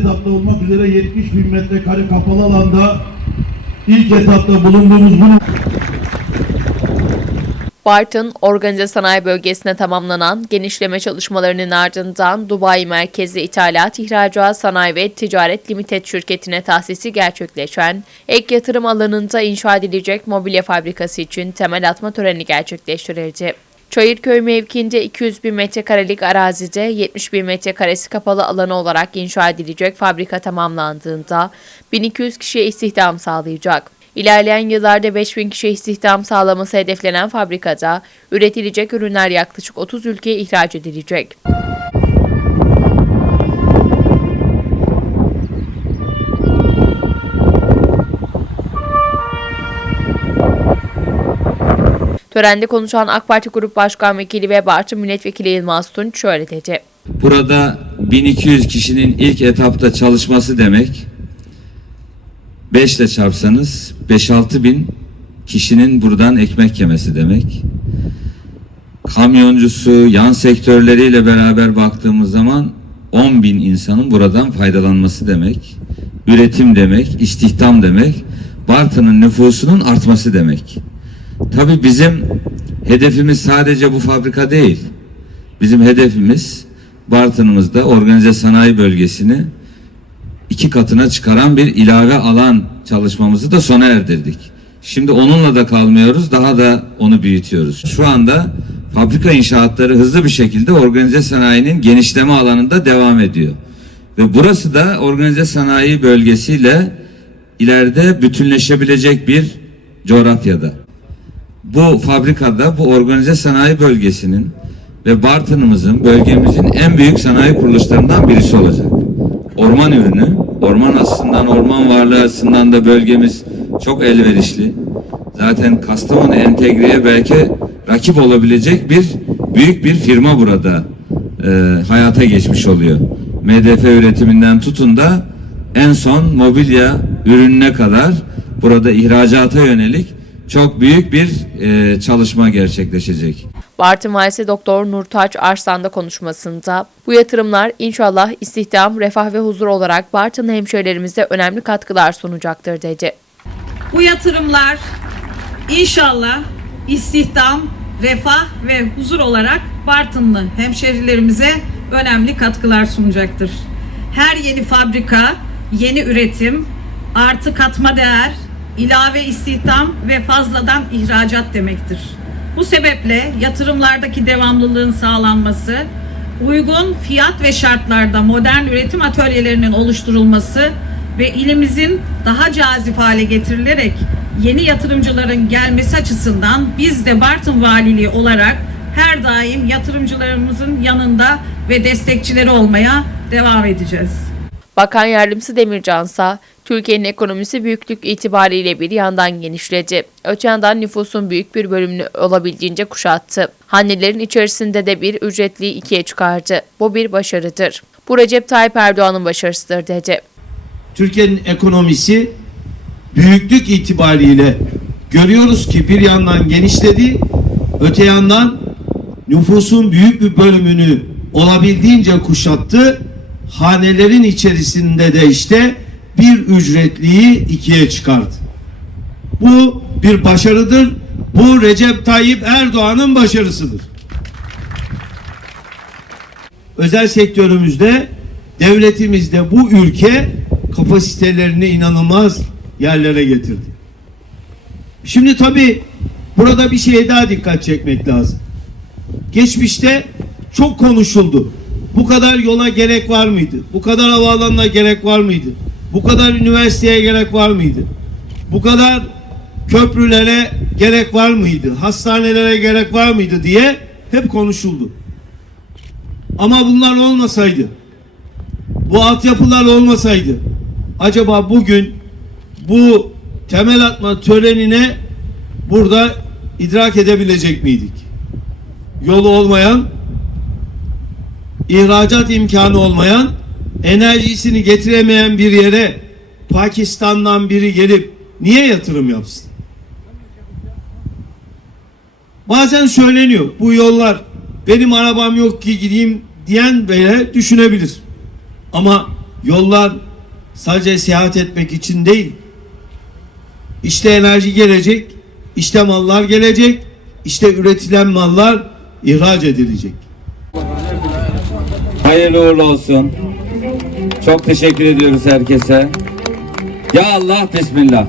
etapta olmak üzere 70 bin metrekare kapalı alanda ilk etapta bulunduğumuz bu Bartın, organize sanayi bölgesine tamamlanan genişleme çalışmalarının ardından Dubai merkezli İthalat, İhracat Sanayi ve Ticaret Limited şirketine tahsisi gerçekleşen ek yatırım alanında inşa edilecek mobilya fabrikası için temel atma töreni gerçekleştirildi. Çayırköy mevkiinde 200 bin metrekarelik arazide 70 bin metrekaresi kapalı alanı olarak inşa edilecek fabrika tamamlandığında 1200 kişiye istihdam sağlayacak. İlerleyen yıllarda 5000 kişi istihdam sağlaması hedeflenen fabrikada üretilecek ürünler yaklaşık 30 ülkeye ihraç edilecek. Törende konuşan AK Parti Grup Başkan Vekili ve Bartın Milletvekili Yılmaz Tunç şöyle dedi. Burada 1200 kişinin ilk etapta çalışması demek 5 ile çarpsanız 5-6 bin kişinin buradan ekmek yemesi demek. Kamyoncusu, yan sektörleriyle beraber baktığımız zaman 10 bin insanın buradan faydalanması demek. Üretim demek, istihdam demek, Bartın'ın nüfusunun artması demek. Tabii bizim hedefimiz sadece bu fabrika değil. Bizim hedefimiz Bartın'ımızda organize sanayi bölgesini iki katına çıkaran bir ilave alan çalışmamızı da sona erdirdik. Şimdi onunla da kalmıyoruz, daha da onu büyütüyoruz. Şu anda fabrika inşaatları hızlı bir şekilde organize sanayinin genişleme alanında devam ediyor. Ve burası da organize sanayi bölgesiyle ileride bütünleşebilecek bir coğrafyada. Bu fabrikada bu organize sanayi bölgesinin ve Bartın'ımızın, bölgemizin en büyük sanayi kuruluşlarından birisi olacak. Orman ürünü, orman açısından, orman varlığı açısından da bölgemiz çok elverişli. Zaten Kastamonu entegreye belki rakip olabilecek bir büyük bir firma burada e, hayata geçmiş oluyor. MDF üretiminden tutun da en son mobilya ürününe kadar burada ihracata yönelik çok büyük bir e, çalışma gerçekleşecek. Bartın Valisi Doktor Nurtaç Arslan da konuşmasında bu yatırımlar inşallah istihdam, refah ve huzur olarak Bartın hemşehrilerimize önemli katkılar sunacaktır dedi. Bu yatırımlar inşallah istihdam, refah ve huzur olarak Bartınlı hemşerilerimize önemli katkılar sunacaktır. Her yeni fabrika, yeni üretim, artı katma değer, ilave istihdam ve fazladan ihracat demektir. Bu sebeple yatırımlardaki devamlılığın sağlanması, uygun fiyat ve şartlarda modern üretim atölyelerinin oluşturulması ve ilimizin daha cazip hale getirilerek yeni yatırımcıların gelmesi açısından biz de Bartın Valiliği olarak her daim yatırımcılarımızın yanında ve destekçileri olmaya devam edeceğiz. Bakan Yardımcısı Demircansa, Türkiye'nin ekonomisi büyüklük itibariyle bir yandan genişledi. Öte yandan nüfusun büyük bir bölümünü olabildiğince kuşattı. Hanelerin içerisinde de bir ücretliyi ikiye çıkardı. Bu bir başarıdır. Bu Recep Tayyip Erdoğan'ın başarısıdır dedi. Türkiye'nin ekonomisi büyüklük itibariyle görüyoruz ki bir yandan genişledi, öte yandan nüfusun büyük bir bölümünü olabildiğince kuşattı. Hanelerin içerisinde de işte bir ücretliyi ikiye çıkardı. Bu bir başarıdır. Bu Recep Tayyip Erdoğan'ın başarısıdır. Özel sektörümüzde, devletimizde bu ülke kapasitelerini inanılmaz yerlere getirdi. Şimdi tabii burada bir şeye daha dikkat çekmek lazım. Geçmişte çok konuşuldu. Bu kadar yola gerek var mıydı? Bu kadar havaalanına gerek var mıydı? Bu kadar üniversiteye gerek var mıydı? Bu kadar köprülere gerek var mıydı? Hastanelere gerek var mıydı diye hep konuşuldu. Ama bunlar olmasaydı, bu altyapılar olmasaydı, acaba bugün bu temel atma törenine burada idrak edebilecek miydik? Yolu olmayan, ihracat imkanı olmayan, enerjisini getiremeyen bir yere Pakistan'dan biri gelip niye yatırım yapsın? Bazen söyleniyor bu yollar benim arabam yok ki gideyim diyen bile düşünebilir. Ama Yollar sadece seyahat etmek için değil. İşte enerji gelecek, işte mallar gelecek, işte üretilen mallar ihraç edilecek. Hayırlı uğurlu olsun. Çok teşekkür ediyoruz herkese. Ya Allah Bismillah.